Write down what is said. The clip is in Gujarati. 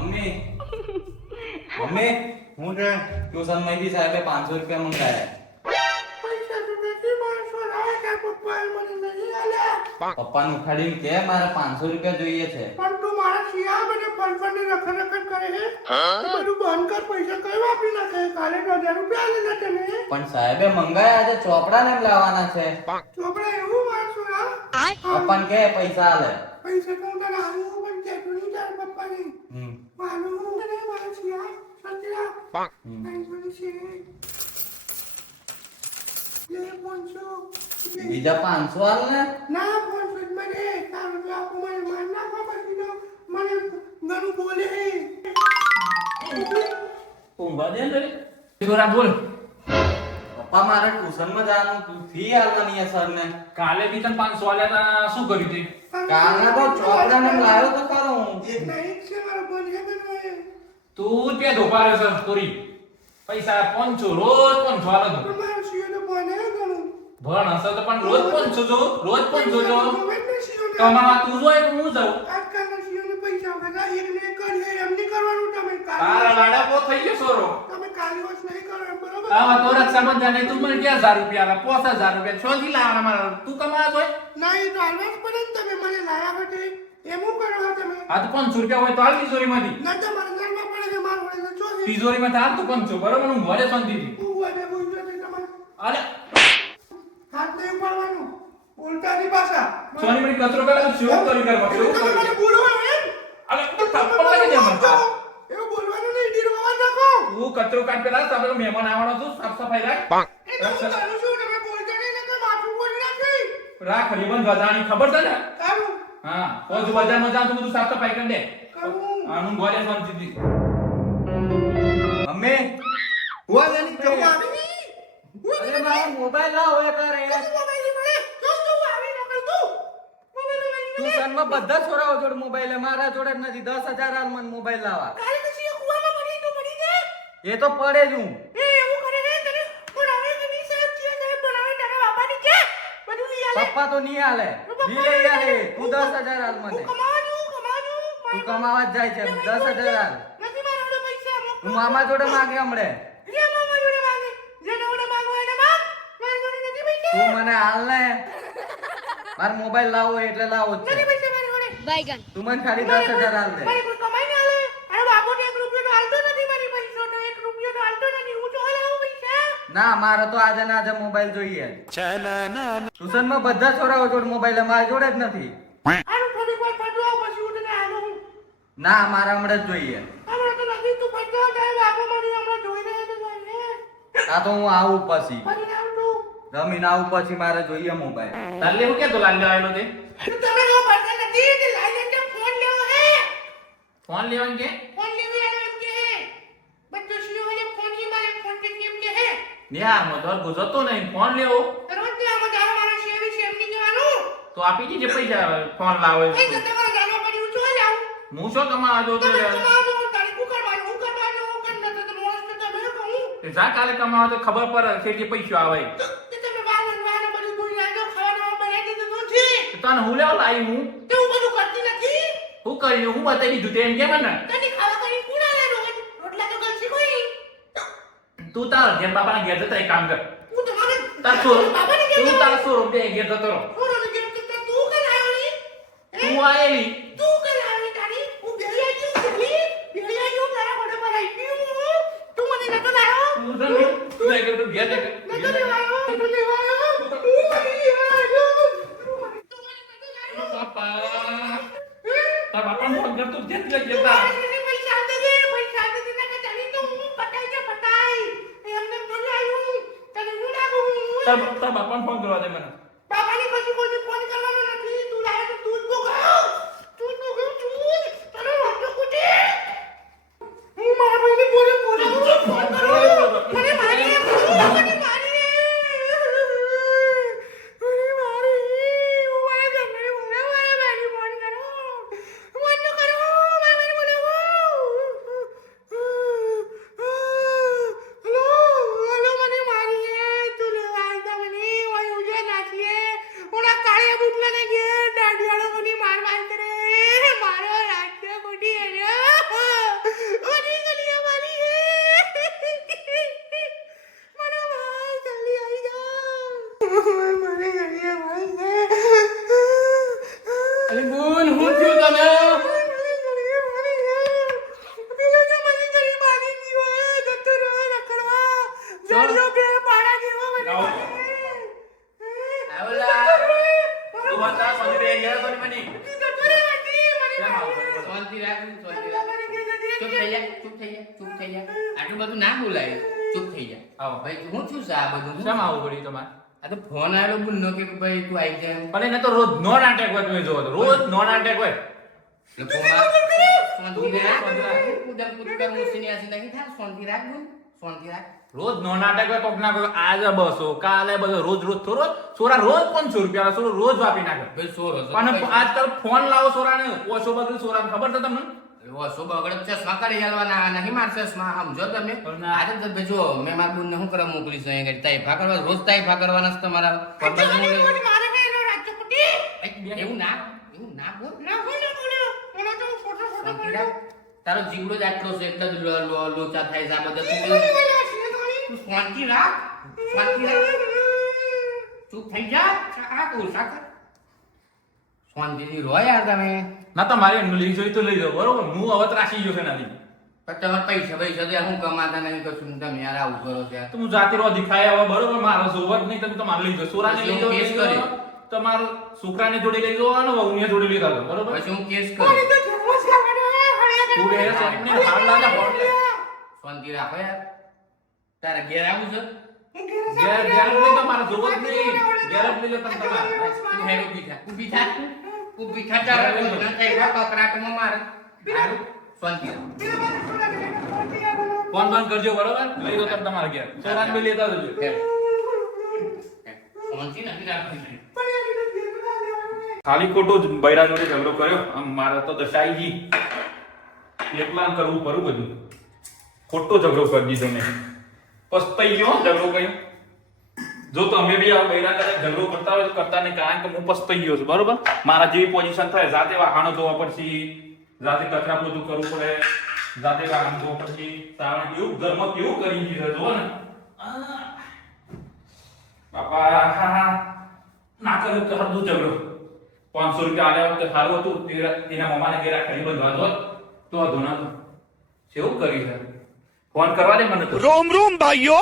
મમ્મી મમ્મી હું છે ટ્યુશન માંથી સાહેબે 500 રૂપિયા મંગાયા. પૈસા તો નથી માણસો લાવે કે પપ્પાએ મને નહીં આલ્યા. પપ્પાને ઉઠાડીને કે મારે 500 રૂપિયા જોઈએ છે. પણ તું મારા શિયા મને ફરફરની રખડ કરે છે. બધું બંધ કર, પૈસા કઈ વાપરી નાખે. કાલે 1000 રૂપિયા આલેલા તને. પણ સાહેબે મંગાયા છે, ચોપડા ને લાવવાના છે. ચોપડા એવું માણસો ના પપ્પાને કે પૈસા આલે. પૈસા તો તને આલું પણ કેતું નહીં તારા પપ્પાને. માનું તને મારા શિયા સતરા 500 છે. લે 500 બીજા 500 આલ ને. ના 500 મને તારું બાપુ મને માર નાખવા પછી તો મને ઘણું બોલે હે. ઊંઘવા દે ને છોરા બોલ. પપ્પા મારે ટ્યુશન માં જવાનું, ફી આલવાની છે સર ને. કાલે બી તને 500 આલ્યા તા, શું કર્યું તે? કાલના તો ચોપડા ને લાવ્યો તો ખરો હું. એક ના એક છે મારો બોલ હે બનવાય. તું ત્યાં ધોપા રહ્યો છે પૂરી પૈસા 500 રોજ 500 આલે તું. મારો શિયો તો બોલે હે ઘણું. ભણ હશે તો પણ રોજ 500 જો, રોજ 500 જો. શિયો તો આમાં તું જોય તો હું જાઉં. આજકાલના શિયોને પૈસા વગર એક ને એક કરીએ એમ નહીં કરવાનું. તમે તારા લાડા બહુ થઈ ગયો સોરો. તમે કાલી વર્ષ નહીં કરો બરોબર. આવા તો રક્ષાબંધન ને તું મને 1000 રૂપિયા આલા, 5000 રૂપિયા છોથી લાવવાના મારા. તું કમાવા જોય નહીં તો આલવા જ પડે ને. તમે મને લાયા હોતે એમ હું કરો તમે. આ તો 500 રૂપિયા હોય તો હાલ તિજોરીમાંથી. ના તમારે જાણવા પડે કે મારું વડે તો ચોથી. તિજોરીમાંથી હાલ તો 500 બરોબર. હું ઘરે શાંતિથી હું વડે બોલતો નહીં તમારે. આલે હાથ નહીં ઉપાડવાનું. ઉલટાની પાછા. સોની મને કચરો કરે શું કરી કરવા શું તમે મને કરી. બોલવાનું એમ. આલે તો થપ્પડ લાગી જાય મને. એવું બોલવાનું નહીં. ધીરવા નાખો. તું કચરો કાઢ પેલા આપણે મહેમાન આવવાનો છું, સાફ સફાઈ રાખ. એ તો હું કરું છું. તમે બોલતા નહીં ને તો માથું બોલી નાખી. રાખ રીબન ગજાની ખબર છે ને? સારું. હા પોચ બજારમાં જાઉં તો બધું સાફ સફાઈ કરી દે. કરું. આનું ઘરે શાંતિથી. મમ્મી હુઆ જાની કેવું આવી ની? અરે મારો મોબાઈલ લાવો એ કરે. મોબાઈલ મળે. જો તું આવી ન કર તું. મોબાઈલ લઈ લે. ટ્યુશન માં બધા છોરાઓ જોડે મોબાઈલ, મારા જોડે જ નથી. 10,000 આલ મને મોબાઈલ લાવવા. કાલે પછી કુવામાં પડી તું પડી જાય. એ તો પડે જ હું. એ એવું કરે ને તને બોલાવે કે નહીં સાહેબ છે ને બોલાવે તારા બાપાની કે બધું લઈ આલે. પપ્પા તો નહીં આલે. લી લઈ આલે. તું 10,000 આલ મને. હું કમાવાનું. તું કમાવા જ જાય છે. 10,000 આલ. નથી મારા પૈસા હું મામા જોડે માગે હમણે. લે મામા જોડે માંગે. જેને ઓડે માંગો એને માંગ. મારા જોડે નથી પૈસા. તું મને હાલ ને. માર મોબાઈલ લાવો એટલે લાવો જ નથી છે. પૈસા મારી જોડે. Baigan. તું મને ખાલી 10,000 આલ દે. મારી કોઈ કમાઈ ને આલે. અરે બાપુ ને 1 રૂપિયો તો આલતો નથી મારી પૈસો તો 1 રૂપિયો તો આલતો નથી. હું તો હલાવું પૈસા. ના મારે તો આજે ને આજે મોબાઈલ જોઈએ. ટ્યુશન માં બધા છોરાઓ જોડે મોબાઈલ, મારા જોડે જ નથી. આનું થોડી વાર ફટવા પછી હું તને આલું. ના મારા હમણાં જ જોઈએ. હમણાં તો નથી તું ફટવા જાય બાપુ મને હમણાં જોઈ રહ્યો તો જોઈએ. આ તો હું આવું પછી. ફરી આવ તું. જમીન આવું પછી મારે જોઈએ મોબાઈલ. તાલે હું કે તો લાલ આવેલો તે તમે જો પડતા નથી કે લાઈન કે ફોન લેવો હે. ફોન લેવાનું કે ફોન લેવી આવે એમ કે હે. બચ્ચો શિયો મને ફોન ની મારે ફોન કે કેમ કે હે. ને આ મધર ગુજરતો નહીં ફોન લેવો રોજ ને આમાં તારા મારા શેવી છે એમ ની કહેવાનું. તો આપી દીજે પૈસા ફોન લાવો એ તો તમારે જાણવા પડી હું જોઈ લાવું. હું શું કમાવા જો તમે કમાવો તો તારી કુકર મારું હું કરવાનું હું કર ન તો મોસ તો તમે કહું. જા કાલે કમાવા તો ખબર પડે કેટલી પૈસા આવે. તે તમે વાહન બધું બોલી નાખો ખાવાનું બનાવી દીધું નથી. તને હું લેવા લાવી હું તે હું બધું કરતી નથી. હું કર્યું હું બતાવી દીધું તે એમ કે મને તને ખાવા કરી કુણા લે રોજ રોટલા તો ગલસી કોઈ. તું તાર ઘેર બાપાના ઘેર જતા એક કામ કર હું તો મને તાર છોરો બાબાને તું કેમ તાર છોરો બે ઘેર જતો રહો છોરોને કેમ તો તું કલ આવી. તું આયેલી તું કલ આવી તારી હું બેહી ગયું તારા ઘોડે પર આવી ગયું. તું મને નતો લાયો. તું ઘેર તું ઘેર નતો લેવાયો નતો લેવાયો. તું મને લેવાયો. તું મને નતો લાયો. બાપા તાર બાપા ફોન કર તું ઘેર જતા પૈસા દે પૈસા દે ના કે ચાલી તો હું પટાઈ કે પટાઈ એમને તો લાયું તને હું લાગુ. તાર બાપાને ફોન કરવા દે મને બાબાની પછી કોઈને ફોન કરવાનો નથી. તું લાવે તો તું જ ગયો. તું જ ગયો તું. તને વાતો કુટે. હું મારા ભાઈને બોલે ફોન કરો. મને મારી મને મારી. મને મારી. હું મારા ઘરને બોલાવો મારી ફોન કરો. ફોન તો કરો મારી બોલાવો. હલો હલો મને મારી તું લેવા આવતા મને ઓય ઉજે નાખીએ. ચૂપ થઈ જા. આટલું બધું ના બોલાય. ચૂપ થઈ જા. આવો. ભાઈ હું છું આ બધું શેમ આવું પડ્યું તમારે? આ તો ફોન આવેલો બુનનો કે ભાઈ તું આવી જા. પણ એને તો રોજ નોન અટેક હોય તમે જોવો તો રોજ નોન અટેક હોય. એટલે ફોનમાં શાંતિ રાખ. કુદમ મુસીની આસી નહીં થાય. શાંતિ રાખ બોલ. શાંતિ રાખ. રોજ નોન અટેક હોય કોક ના કોક આજે બસો કાલે બધો રોજ થોડો સોરા રોજ 500 રૂપિયા સોરો રોજ વાપરી નાખે. ભાઈ સોર હતો. પણ આજકાલ ફોન લાવો સોરાને ઓછો બગડે સોરાને ખબર છે તમને? ઓછો બગડે ચશ્મા કાઢી આલવાના નહીં માર ચશ્મા સમજો તમે. આજે તો જો મેં મારા બુનને શું કરવા મોકલીશ અહીંયા આગળ તાઈફા કરવા રોજ તાઈફા કરવાના છે તમારા. મારે કઈ એનો રાજકોટી એવું ના બોલ. ના હોય ને બોલ્યો મને તો ફોટો શાંતિ રાખ. તારો જીવડો જ આટલો છે એટલે જ લોચા થાય છે આ બધા. તું શાંતિ રાખ. ચૂપ થઈ જા. શાંતિથી રહો યાર તમે. ના તમારે લઈ જોઈ તો લઈ જાઓ બરોબર. હું હવે ત્રાસી ગયો છે નથી. પણ તમારે પૈસા તો હું કમાતા નહીં કશું તમે યાર આવું કરો છો યાર. તો હું જાતે રો દેખાય હવે બરોબર. મારો જોવર નહીં તમે તમારે લઈ જાઓ. સોરાને લઈ જાઓ, કેસ લઈ જાઓ. તમારો છોકરાને જોડે લઈ જાઓ અને વહુને જોડે લઈ જાઓ બરોબર. પછી હું કેસ કોની કરું. તો જન્મસ લાગવાનો તું એ સોનીને હાલ લાગે હોટલે. શાંતિ રાખો યાર. તારે ઘેર આવું છે. ઘેર ઘેર જ લઈ જાઓ, મારો જોવર નહીં. ઘેર જ લઈ જાઓ તમે તમારે. તું હેરો ઊભી થા ચાલ ના થાય કકરાટમાં મારે. હારું શાંતિ રાખ. ફોન બંધ કરજો બરોબર. લઈ જાઓ તમે તમારે ઘેર. સોરાને બી લેતા જજો. શાંતિ નથી રાખવાની. ખાલી ખોટો જ બૈરા જોડે ઝઘડો કર્યો. આમ મારે તો દશાઈ ગઈ. એકલા કરવું પડું બધું. ખોટો ઝઘડો કરી દીધો મેં. પસ્તાઈ ગયો ઝઘડો કર્યો. જો તમે બી આ બૈરા કરે ઝઘડો કરતા હોય તો કરતા નહીં. કારણ કે હું પસ્તાઈ ગયો છું બરોબર. મારા જેવી પોઝિશન થાય જાતે વાહનો ધોવા પડશે, જાતે કચરા પોતું કરવું પડે, જાતે વાહન ધોવા પડશે. તારે કેવું ઘરમાં કેવું કરી દીધું જો ને. બાપા ના કરે તો હરદું ઝઘડો. 500 રૂપિયા આલ્યા વખતે સારું હતું. તેના મમ્માને ઘેરા ખરી બંધવા દો તો ધોના તો કેવું કરી છે. ફોન કરવા દે મને તો. રોમ રોમ ભાઈઓ.